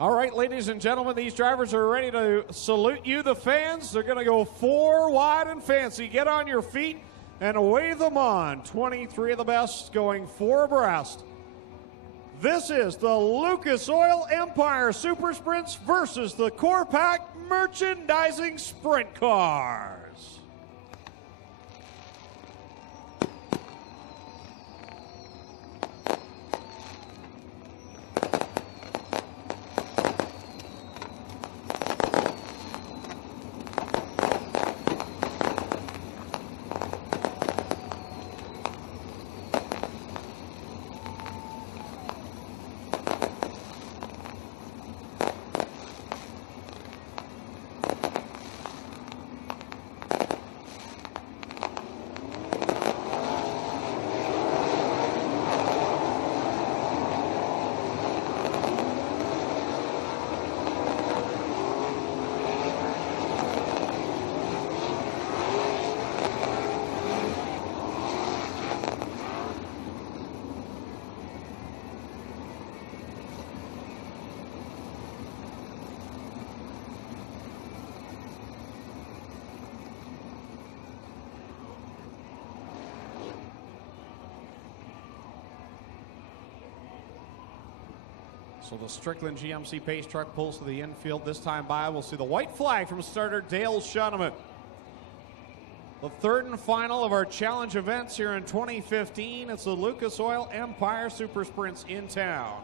All right, ladies and gentlemen, these drivers are ready to salute you, the fans. They're going to go 4 wide and fancy. Get on your feet and wave them on. 23 of the best going 4 abreast. This is the Lucas Oil Empire Super Sprints versus the Core Pack Merchandising Sprint Cars. So the Strickland GMC Pace truck pulls to the infield. This time by, we'll see the white flag from starter Dale Schoenemann. The third and final of our challenge events here in 2015. It's the Lucas Oil Empire Super Sprints in town.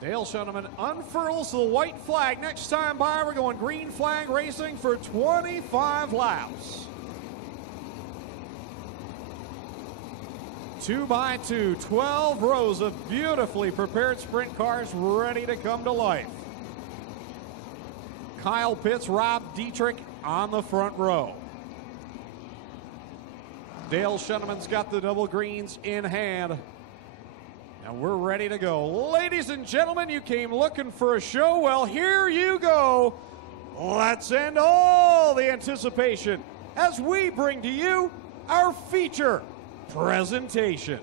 Dale Schoenemann unfurls the white flag. Next time by, we're going green flag racing for 25 laps. 2 by 2, 12 rows of beautifully prepared sprint cars ready to come to life. Kyle Pitts, Rob Dietrich on the front row. Dale Schoenemann's got the double greens in hand. And we're ready to go. Ladies and gentlemen, you came looking for a show. Well, here you go. Let's end all the anticipation as we bring to you our feature presentation. And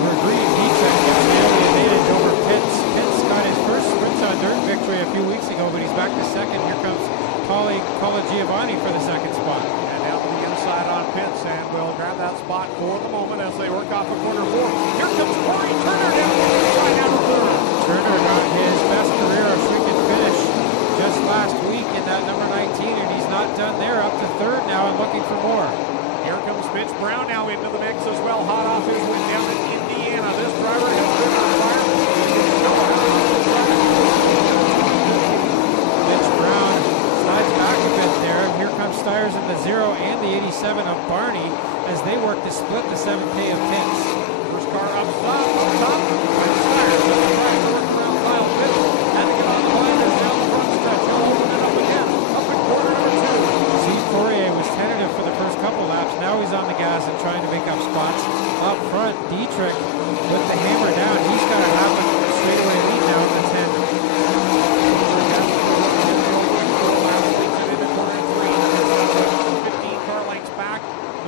we're green. Dietrich gets the advantage over Pitts. Pitts got his first Sprints on Dirt victory a few weeks ago, but he's back to second. Here comes Cola Giovanni for the second spot. And down to the inside on Pitts, and we'll grab that spot for the moment as they work off a quarter 4. Here comes Corey Turner down the inside out of third. Turner got his best career Ohsweken finish just last week in that number 19, and he's not done there. Up to third now and looking for more. Here comes Mitch Brown now into the mix as well, hot off his win down in Indiana. This driver has been on fire. Mitch Brown slides back a bit there. Here comes Styres in the 0 and the 87 of Barney as they work to split the 7K of Pitts. First car up top. Styres working around Kyle Pitts. Had to get on the blinders down the front stretch. He'll open it up again. Up in quarter number 2. Steve Poirier was tentative for the first couple laps. Now he's on the gas and trying to make up spots. Up front, Dietrich with the hammer down. He's got to have a straightaway lead now in the 10.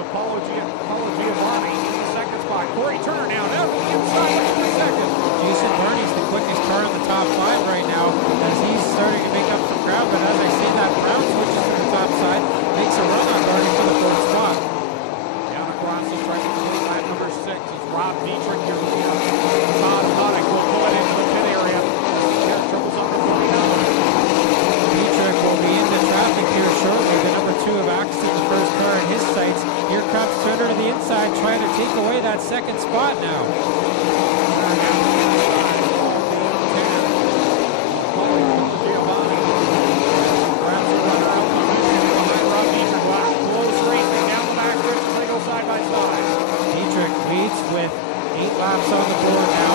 Apollo Giovanni in the second spot. Corey Turner now down the inside in the second. Jason Barney's the quickest car in the top 5 right now as he's starting to make up some ground. But as I say that, Brown switches to the top side, makes a run on Barney for the 4th spot. Down across the stripe to lap number 6 is Rob Dietrich here. Todd Hoddick will pull it into the pit area. Here triples up the 49. Dietrich will be into traffic here shortly. The number 2 of Axton, the first car in his sights. Here comes Turner to the inside, trying to take away that second spot now. Dietrich leads with 8 laps on the board now.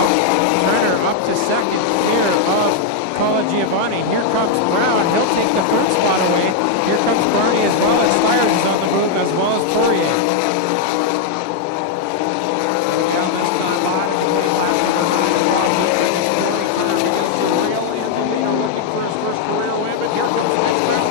Turner up to second clear of Cola Giovanni. Here comes Brown. He'll take the 3rd spot away. Here comes Barney as well as Styres is on the move as well as Poirier. Looking for his first career win, but here comes Mitch Brown.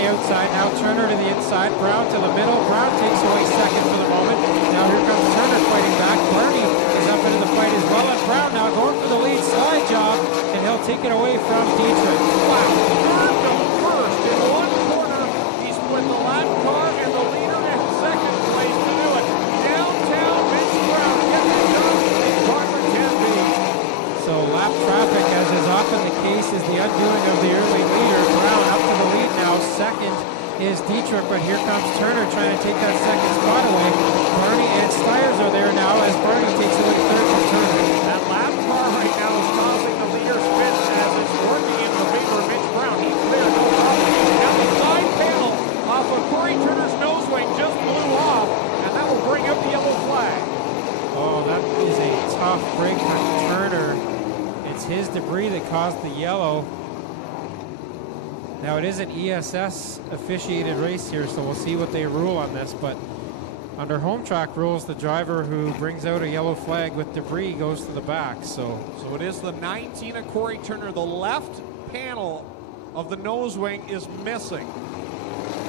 the outside. Now Turner to the inside. Brown to the middle. Brown takes away second for the moment. Now here comes Turner fighting back. Barney is up into the fight as well. And Brown now going for the lead slide job. And he'll take it away from Dietrich. Wow. Third to first in one corner. He's with the lap car and the leader in second place to do it. Downtown, Mitch Brown getting it done in corner 10B. So lap traffic, as is often the case, is the undoing of the early leader. Brown up to the lead now. Second is Dietrich, but here comes Turner trying to take that second spot away. Barney and Styres are there now as Barney takes away third from Turner. That lap car right now is causing the leader's spin as it's working in the favor of Mitch Brown. He cleared no problem. Now the side panel off of Corey Turner's nose wing just blew off, and that will bring up the yellow flag. Oh, that is a tough break for Turner. It's his debris that caused the yellow. Now it is an ESS officiated race here, so we'll see what they rule on this, but under home track rules, the driver who brings out a yellow flag with debris goes to the back. So it is the 19 of Corey Turner. The left panel of the nose wing is missing.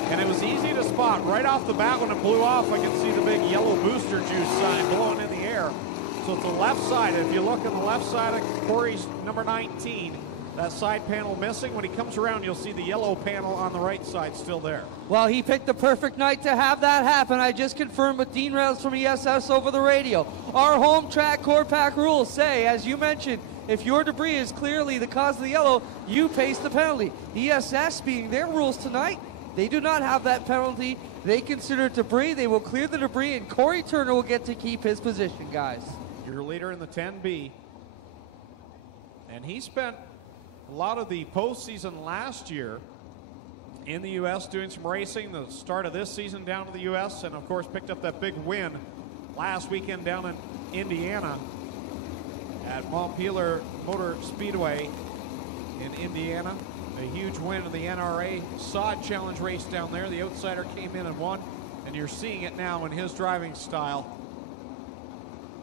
And it was easy to spot right off the bat when it blew off. I could see the big yellow booster juice sign blowing in the air. So it's the left side. If you look on the left side of Corey's number 19, that side panel missing. When he comes around, you'll see the yellow panel on the right side still there. Well, he picked the perfect night to have that happen. I just confirmed with Dean Reynolds from ESS over the radio. Our home track core pack rules say, as you mentioned, if your debris is clearly the cause of the yellow, you face the penalty. ESS, being their rules tonight, they do not have that penalty. They consider it debris. They will clear the debris, and Corey Turner will get to keep his position, guys. Your leader in the 10B. And he spent a lot of the postseason last year in the U.S. doing some racing, the start of this season down to the U.S., and of course picked up that big win last weekend down in Indiana at Montpelier Motor Speedway in Indiana. A huge win in the NRA Sod Challenge race down there. The outsider came in and won, and you're seeing it now in his driving style.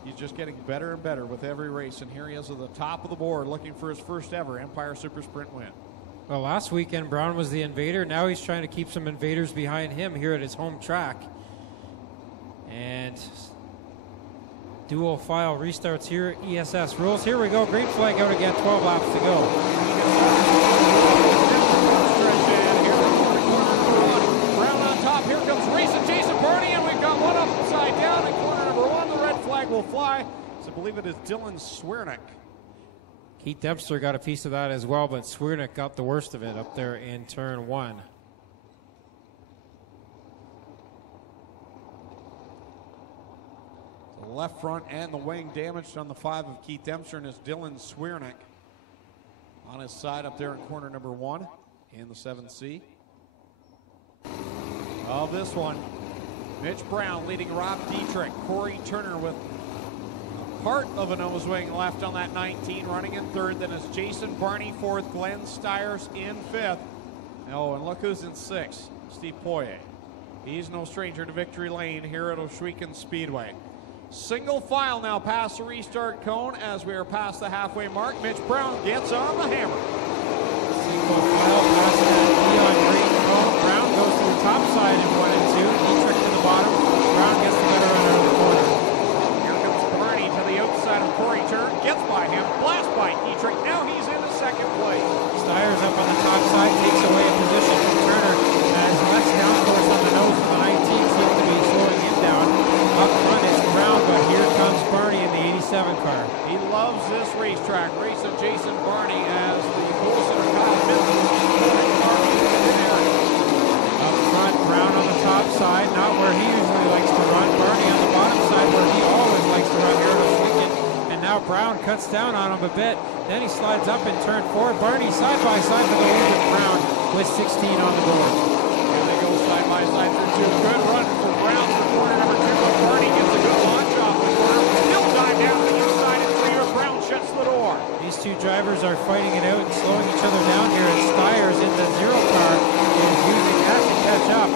He's just getting better and better with every race, and here he is at the top of the board looking for his first ever Empire Super Sprint win. well, last weekend Brown was the invader. Now he's trying to keep some invaders behind him here at his home track. And dual file restarts here. ESS rules. Here we go. Green flag out again. 12 laps to go. Brown on top. Here comes racing Jason Barney, and we've got one upside down in corner number one. The red flag will fly. So I believe it is Dylan Swiernick. Keith Dempster got a piece of that as well, but Swiernick got the worst of it up there in turn one. The left front and the wing damaged on the 5 of Keith Dempster, and it's Dylan Swiernick on his side up there in corner number one in the 7C. Of this one, Mitch Brown leading Rob Dietrich. Corey Turner with part of a nose wing left on that 19, running in third. Then it's Jason Barney fourth, Glenn Styres in fifth. Oh, and look who's in sixth, Steve Poirier. He's no stranger to victory lane here at Ohsweken Speedway. Single file now past the restart cone as we are past the halfway mark. Mitch Brown gets on the hammer. Single file past that neon green cone. Brown goes to the top side in 1 and 2. Dietrich to the bottom. Brown gets the better runner in the corner. Here comes Barney to the outside of Corey Turner. Gets by him. Blast by Dietrich. Now he's into second place. Styres up on the top side. Takes away a position from Turner as less downforce on the nose of the 19 seems to be slowing him down. Up front it's Brown, but here comes Barney in the 87 car. He loves this racetrack. Racing Jason Barney as the pole sitter Kyle Benson. Up front, Brown on the top side, not where he usually likes to run. Barney on the bottom side where he always likes to run here at Ohsweken. And now Brown cuts down on him a bit. Then he slides up in turn 4. Barney side by side for the lead with Brown with 16 on the board. Here they go side by side through two. Good run for Brown for corner number 2. But Barney gets a good launch off the corner. Still dive down to the inside and 3. Brown shuts the door. These two drivers are fighting it out and slowing each other down here. And Styres in the 0 car is using that to catch up.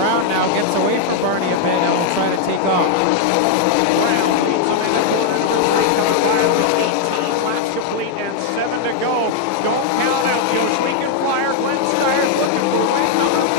Brown now gets away from Barney a bit and will try to take off. Brown leads him into corner number 3. Coming by with 18 laps complete and 7 to go. Don't count out the Ohsweken Flyer. Glenn Styres looking for win number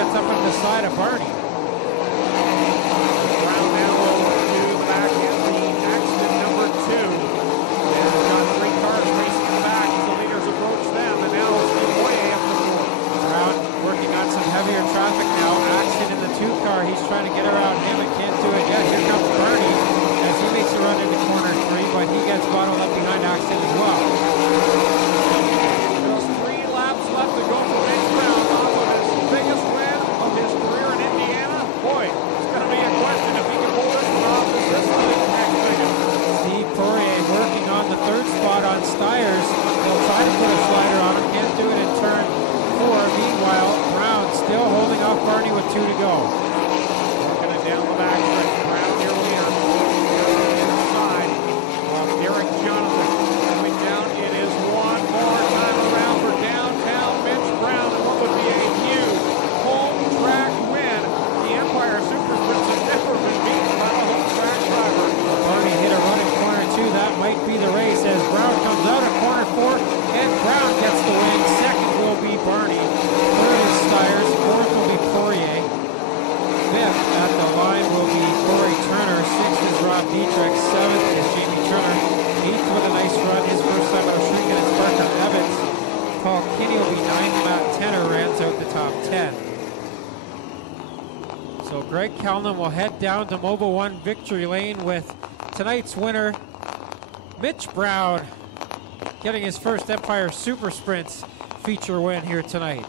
gets up on the side of Barney. Brown now over to the back end, the accident number 2. And we've got 3 cars racing in the back as the leaders approach them, and now it's Boye up the 4. Brown working on some heavier traffic now. Axton in the 2 car. He's trying to get around him and can't do it yet. Here comes Bernie as he makes a run into corner 3, but he gets bottled up behind Axton as well. Just 3 laps left to go for Mitch Brown off of his biggest win of his career in Indiana. Boy, it's going to be a question if he can pull this one off. Is this the next biggest? Steve Poirier working on the 3rd spot on Styres. He'll try to put a slider on him. Can't do it in turn 4. Meanwhile, Brown still holding off Barney with 2 to go. Working it down the back stretch. Brown your leader. Down the inside of Derek Jonathan. Coming down, it is one more time around for downtown Mitch Brown. And what would be a huge home track win. The Empire Super Sprints has never been beaten by a home track driver. Barney hit a run in corner 2. That might be the race as Brown comes out of corner 4, and Brown gets the win. 2nd will be Barney. 3rd is Styres. 4th will be Poirier. 5th at the line will be Corey Turner. 6th is Rob Dietrich. 7th is Jamie Turner. 8th with a nice run. His first time at Ohsweken is Parker Evans. Paul Kinney will be 9th. Matt Tenner rounds out the top 10. So Greg Calnan will head down to Mobile 1 victory lane with tonight's winner, Mitch Brown, getting his first Empire Super Sprints feature win here tonight.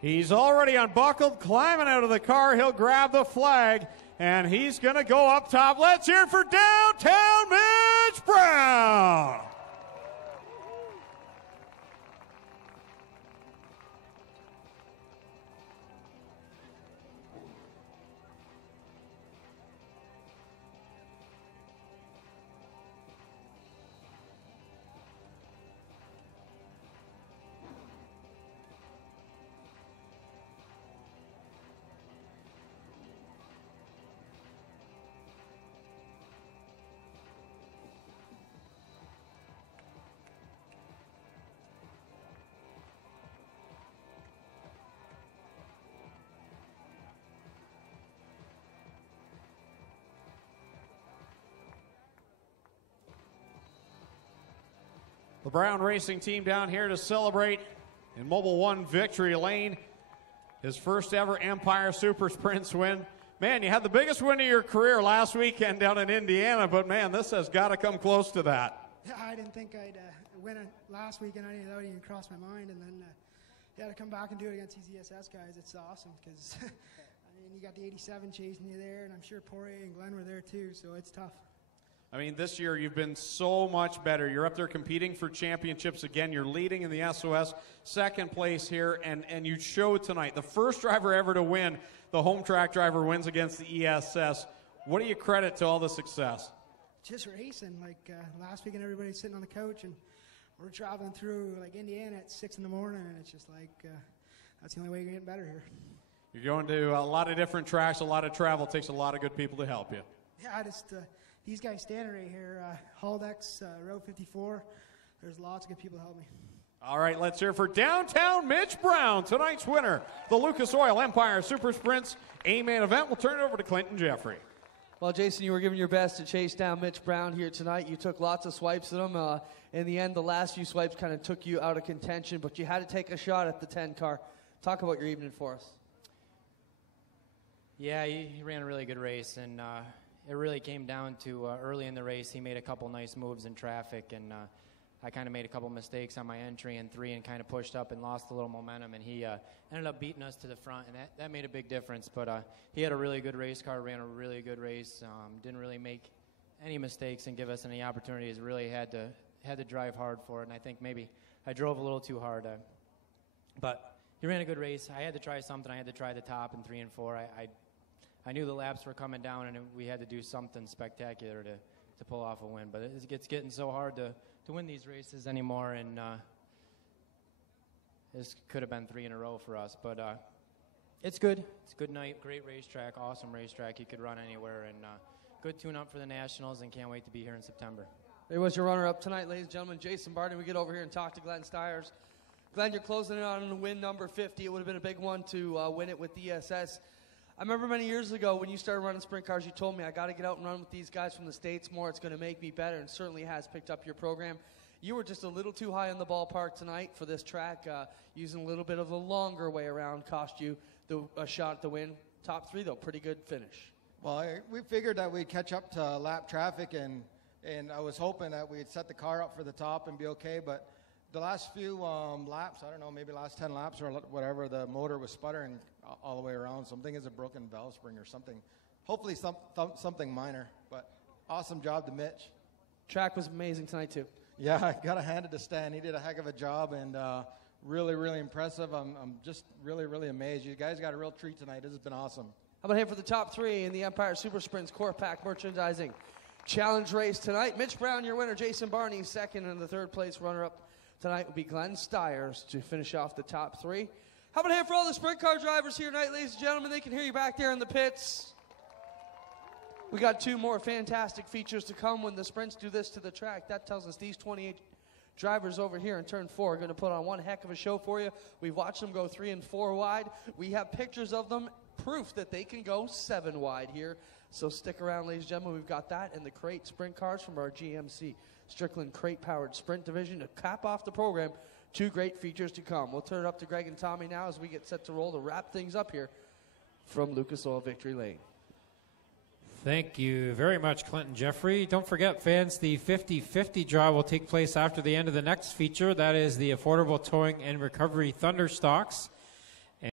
He's already unbuckled, climbing out of the car. He'll grab the flag, and he's going to go up top. Let's hear it for downtown Mitch Brown. The Brown Racing team down here to celebrate in Mobile 1 victory lane. His first ever Empire Super Sprints win. Man, you had the biggest win of your career last weekend down in Indiana, but man, this has got to come close to that. Yeah, I didn't think I'd win it last weekend. That didn't even cross my mind. And then to come back and do it against these ESS guys, it's awesome because, I mean, you got the 87 chasing you there, and I'm sure Poirier and Glenn were there too, so it's tough. I mean, this year you've been so much better. You're up there competing for championships again. You're leading in the SOS, 2nd place here, and you showed tonight. The first driver ever to win, the home track driver wins against the ESS. What do you credit to all the success? Just racing. Like last weekend, everybody's sitting on the couch, and we're traveling through like Indiana at 6 in the morning, and it's just like that's the only way you're getting better here. You're going to a lot of different tracks, a lot of travel. It takes a lot of good people to help you. Yeah, I just these guys standing right here, Haldex, Row 54, there's lots of good people to help me. All right, let's hear for downtown Mitch Brown, tonight's winner, the Lucas Oil Empire Super Sprints A-Main event. We'll turn it over to Clinton Jeffrey. Well, Jason, you were giving your best to chase down Mitch Brown here tonight. You took lots of swipes at him. In the end, the last few swipes kind of took you out of contention, but you had to take a shot at the 10 car. Talk about your evening for us. Yeah, he ran a really good race, and it really came down to early in the race, he made a couple nice moves in traffic, and I kind of made a couple mistakes on my entry in 3 and kind of pushed up and lost a little momentum, and he ended up beating us to the front, and that made a big difference. But he had a really good race car, ran a really good race, didn't really make any mistakes and give us any opportunities, really had had to drive hard for it, and I think maybe I drove a little too hard. But he ran a good race. I had to try something. I had to try the top in 3 and 4. I knew the laps were coming down, and we had to do something spectacular to pull off a win. But it's getting so hard to win these races anymore, and this could have been 3 in a row for us. But it's good. It's a good night, great racetrack, awesome racetrack. You could run anywhere, and good tune-up for the Nationals, and can't wait to be here in September. There was your runner-up tonight, ladies and gentlemen, Jason Barney. We get over here and talk to Glenn Styres. Glenn, you're closing in on win number 50. It would have been a big one to win it with DSS. I remember many years ago when you started running sprint cars, you told me, I got to get out and run with these guys from the States more. It's going to make me better, and certainly has picked up your program. You were just a little too high in the ballpark tonight for this track. Using a little bit of the longer way around cost you a shot at the win. Top 3, though, pretty good finish. Well, we figured that we'd catch up to lap traffic, and I was hoping that we'd set the car up for the top and be okay, but the last few laps, I don't know, maybe last 10 laps or whatever, the motor was sputtering all the way around. So I'm thinking it's a broken valve spring or something. Hopefully something minor, but awesome job to Mitch. Track was amazing tonight, too. Yeah, I got to hand it to Stan. He did a heck of a job, and really, really impressive. I'm just really, really amazed. You guys got a real treat tonight. This has been awesome. How about him for the top 3 in the Empire Super Sprints Core Pack Merchandising Challenge race tonight? Mitch Brown, your winner. Jason Barney, second, and the third place runner-up tonight will be Glenn Styres to finish off the top 3. How about a hand for all the sprint car drivers here tonight, ladies and gentlemen? They can hear you back there in the pits. We got 2 more fantastic features to come when the sprints do this to the track. That tells us these 28 drivers over here in turn 4 are going to put on one heck of a show for you. We've watched them go 3 and 4 wide. We have pictures of them, proof that they can go 7 wide here. So stick around, ladies and gentlemen. We've got that and the crate sprint cars from our GMC Strickland crate-powered sprint division to cap off the program. 2 great features to come. We'll turn it up to Greg and Tommy now as we get set to roll to wrap things up here from Lucas Oil Victory Lane. Thank you very much, Clinton Jeffrey. Don't forget, fans, the 50-50 draw will take place after the end of the next feature. That is the Affordable Towing and Recovery Thunderstocks.